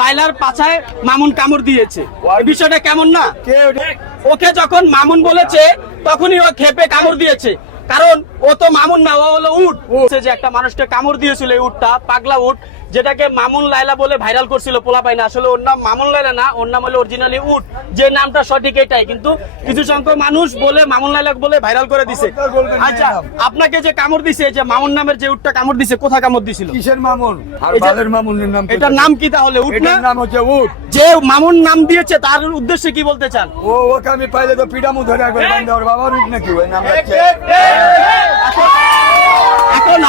লাইলার পাছায় মামুন কামড় দিয়েছে, এই বিষয়টা কেমন না? ওকে যখন মামুন বলেছে তখনই ও খেপে কামড় দিয়েছে, কারণ ও তো মামুন না, ও হলো উট। যে একটা মানুষকে কামড় দিয়েছিল এই উটটা, পাগলা উট, যেটাকে মামুন লাইলা বলে ভাইরাল করছিল পোলাপাইনা। আসলে ওর নাম মামুন লাইলা না, ওর নাম হলো অরিজিনালি উট, যে নামটা সঠিক এটাই, কিন্তু কিছু সংখ্যক মানুষ বলে মামুন লাইলা বলে ভাইরাল করে দিছে। আচ্ছা, আপনাকে যে কামড় দিছে, যে মামুন নামের যে উটটা কামড় দিছে, কোথায় কামড় দিছিল? কিসের মামুন? আর বালের মামুনের নাম। এটার নাম কি তাহলে? উট না? এটার নাম হচ্ছে উট। যে মামুন নাম দিয়েছে তার উদ্দেশ্যে কি বলতে চান? ওকে আমি পাইলে তো পিডামু ধরে একবার বান্ধা, ওর বাবার উট নাকি ওই নাম রাখছে। এখন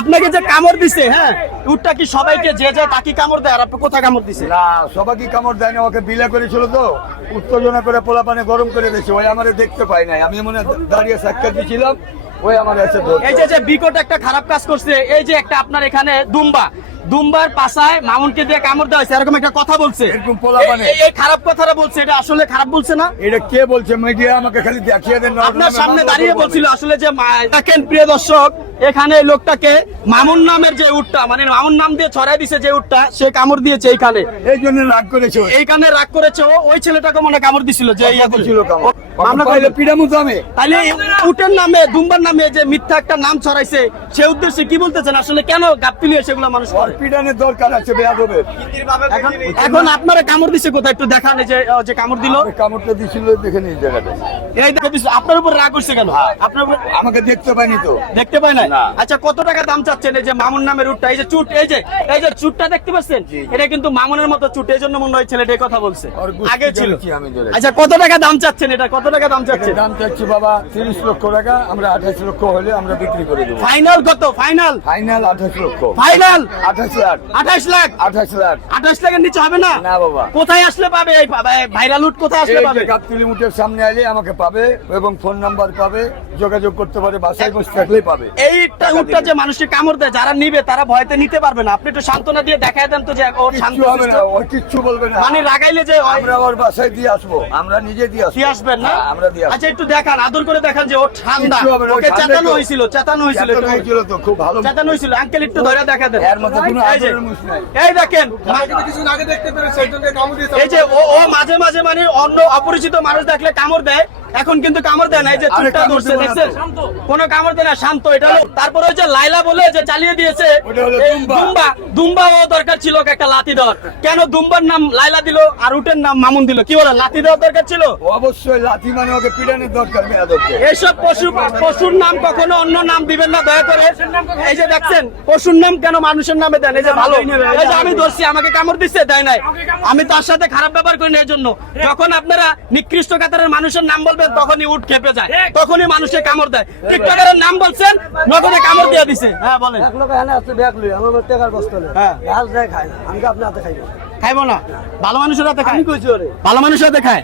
আপনাকে যে কামড় দিছে, হ্যাঁ, উটটা কি সবাইকে যে যে তাকে কামড় দেয়, আর আপনি কোথায় কামড় দিছে? না, সবাইকে কামড় দেয় না, ওকে বিলা করেছিল তো, উত্তেজনা করে পোলা পানে গরম করে দিয়েছে। ওই আমারে দেখতে পাই নাই, আমি মনে দাঁড়িয়ে সাক্ষাৎ দিয়েছিলাম, ওই আমার এসে ধরছে। এই যে বিকট একটা খারাপ কাজ করছে, এই যে একটা আপনার এখানে দুম্বার পাশায় মামুনকে দিয়ে কামড় দেওয়া হয়েছে, এরকম একটা কথা বলছে, এরকম পোলা পানে এই খারাপ কথাটা বলছে, এটা আসলে খারাপ বলছে না? এটা কে বলছে? মিডিয়া আমাকে খালি দেখিয়ে দেন। আপনার সামনে দাঁড়িয়ে বলছিল আসলে যে দেখেন প্রিয় দর্শক, এখানে এই লোকটাকে মামুন নামের যে উটটা, মানে মামুন নাম দিয়ে ছড়াই দিছে যে উটটা, সে কামড় দিয়েছে এইখানে, এই জন্য রাগ করেছে। এইখানে রাগ করেছে, ওই ছেলেটাকে মনে কামড় দিছিল, যে ইয়া ছিল কামড়। মামলা পাইলে পিডামু দামে। তাইলে উটের নামে, দুম্বার নামে যে মিথ্যা একটা নাম ছড়াইছে, সে উদ্দেশ্যে কি বলতেছেন? আসলে কেন গাবতলী সেগুলো মানুষ করে? পিডানের দরকার আছে বেয়াদবের। এখন আপনারা কামড় দিছে কোথায় একটু দেখান, যে কামড় দিল, কামড়টা দিছিল দেখেন এই জায়গাটা। এই দেখো আপনার উপর রাগ করছে কেন? আপনার উপর আমাকে দেখতে পাইনি তো। দেখতে পাই না? আচ্ছা, কত টাকা দাম চাচ্ছেন এই যে মামুন নামের উটটা? এই যে চুট, এই যে চুটটা দেখতে পাচ্ছেন, এটা কিন্তু মামুনের মতো চুট, এই জন্য মনে হয় ছেলেটা এই কথা বলছে, আগে ছিল। আচ্ছা, কত টাকা দাম চাচ্ছেন এটা? কত টাকা দাম চাচ্ছেন? দাম চাচ্ছি বাবা 30 লক্ষ টাকা, আমরা 28 লক্ষ হলে আমরা বিক্রি করে দেবো। ফাইনাল কত? ফাইনাল 28 লক্ষ। ফাইনাল 28 লাখ। 28 লাখ। 28 লাখ। 28 লাখের নিচে হবে না? না বাবা। কোথায় আসলে পাবে এই ভাইরাল উট? কোথায় আসলে পাবে? গাবতলী মুটের সামনে আইলে আমাকে পাবে, এবং ফোন নাম্বার পাবে, যোগাযোগ করতে পারে, বাসায় বসে থাকলেই পাবে। এইটা উটটা যে মানুষকে কামড় দেয়, যারা নিবে তারা ভয়তে নিতে পারবে না। আপনি একটু সান্ত্বনা দিয়ে দেখায় দেন তো যে ওর শান্ত হবে না, ও কিচ্ছু বলবে না। মানে রাগাইলে যে আমরা ওর বাসায় দিয়ে আসবো, আমরা নিজে দিয়ে আসবো। দিয়ে আসবেন না? আমরা দিয়ে আসবো। আচ্ছা, একটু দেখান, আদর করে দেখান যে ও ঠান্ডা। ওকে চেতানো হয়েছিল তো খুব ভালো চেতানো হয়েছিল। আঙ্কেল একটু ধরে দেখা দেন। এর মধ্যে কোনো আদরের মুখ নাই। এই দেখেন, কিছুদিন আগে দেখতে পেরে সেই জন্য কামড় দিয়েছে। এই যে ও মাঝে মাঝে মানে অন্য অপরিচিত মানুষ দেখলে কামড় দেয়, এখন কিন্তু কামড় দেয় না। এই যে চুটটা ধরছে, দেখছেন, কোনো কামড় দেয় না, শান্ত। এটা তারপরে ওই যে লাইলা বলে যে চালিয়ে দিয়েছে, দুম্বা ও দরকার ছিল একটা লাথি দেওয়ার। কেন দুম্বার নাম লাইলা দিল আর উটের নাম মামুন দিল? কি বলে, লাথি দেওয়ার দরকার ছিল? অবশ্যই লাথি মানে ওকে পিটানোর দরকার নেই। এইসব পশুর নাম কখনো অন্য নাম দিবেন না দয়া করে। এই যে দেখছেন, পশুর নাম কেন মানুষের নামে দেন? এই যে ভালো, এই যে আমি ধরছি, আমাকে কামড় দিচ্ছে, দেয় নাই, আমি তার সাথে খারাপ ব্যবহার করি না। এই জন্য যখন আপনারা নিকৃষ্ট কাতারের মানুষের নাম বলবেন, তখনই উট খেপে যায়, তখনই মানুষকে কামড় দেয়। টিকটকারের নাম বলছেন, নগদে কামড় দিয়ে দিছে। হ্যাঁ বলেন। খাইবো না, ভালো মানুষের হাতে খায়, ভালো মানুষের হাতে খায়।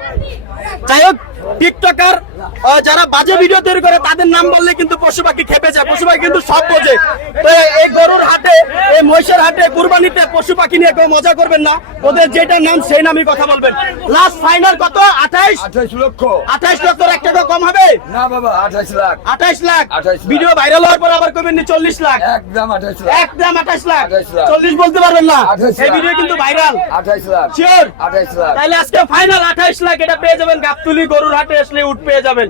যাই হোক, টিকটকার যারা বাজে ভিডিও তৈরি করে তাদের নাম বললে কিন্তু পশু পাখি খেপে যায়। পশু পাখি কিন্তু সব বোঝে। তো এই গরুর হাটে, এই মহিষের হাটে, কুরবানিতে পশু পাখি নিয়ে কেউ মজা করবেন না। ওদের যেটা নাম সেই নামই কথা বলবেন। লাস্ট ফাইনাল কত? 28 লক্ষ। 28 লক্ষ। এক টাকা কম হবে না বাবা, 28 লাখ। 28 লাখ। ভিডিও ভাইরাল হওয়ার পর আবার কবেন 40 লাখ। একদম 28 লাখ। একদম 28 লাখ। 40 বলতে পারবেন না, এই ভিডিও কিন্তু ভাইরাল। 28 লাখ। শিওর? 28 লাখ। তাহলে আজকে ফাইনাল 28 লাখ। এটা পেয়ে যাবেন গাবতলী গরুর হাটে আসলে উট পেয়ে যাবেন।